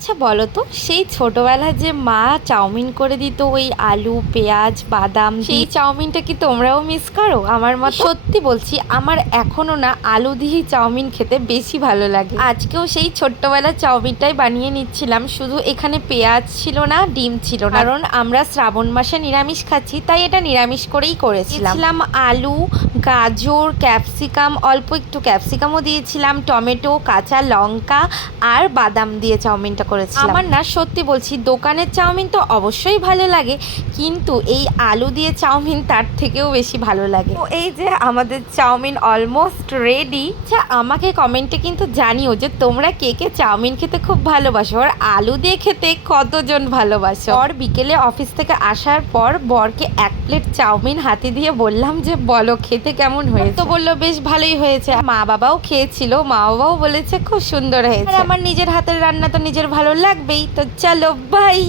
আচ্ছা বলো তো, সেই ছোটবেলায় যে মা চাউমিন করে দিত ওই আলু পেঁয়াজ বাদাম সেই চাউমিনটা কি তোমরাও মিস করো আমার মতো? সত্যি বলছি, আমার এখনো না আলু দিয়ে চাউমিন খেতে বেশি ভালো লাগে। আজকেও সেই ছোট্টবেলার চাউমিনটাই বানিয়ে নিচ্ছিলাম, শুধু এখানে পেঁয়াজ ছিল না, ডিম ছিল না, কারণ আমরা শ্রাবণ মাসে নিরামিষ খাচ্ছি, তাই এটা নিরামিষ করেই করেছিলাম। আলু, গাজর, ক্যাপসিকাম, অল্প একটু ক্যাপসিকামও দিয়েছিলাম, টমেটো, কাঁচা লঙ্কা আর বাদাম দিয়ে চাউমিনটা করেছিলাম। আমার না সত্যি বলছি, দোকানের চাউমিন তো অবশ্যই ভালো লাগে, কিন্তু এই আলু দিয়ে চাউমিন তার থেকেও বেশি ভালো লাগে। তো এই যে আমাদের চাউমিন অলমোস্ট রেডি। আচ্ছা, আমাকে কমেন্টে কিন্তু জানিও যে তোমরা কে কে চাউমিন খেতে খুব ভালোবাসো আর আলু দিয়ে খেতে কতজন ভালোবাসো। আর বিকেলে অফিস থেকে আসার পর বরকে 1 প্লেট চাউমিন হাতে দিয়ে বললাম যে বলো খেতে কেমন হয়েছে। তো বললো বেশ ভালোই হয়েছে। মা বাবাও খেয়েছিল, মা বাবাও বলেছে খুব সুন্দর হয়েছে। আর আমার নিজের হাতের রান্না তো নিজের ভালো লাগবেই। তো চলো বাই।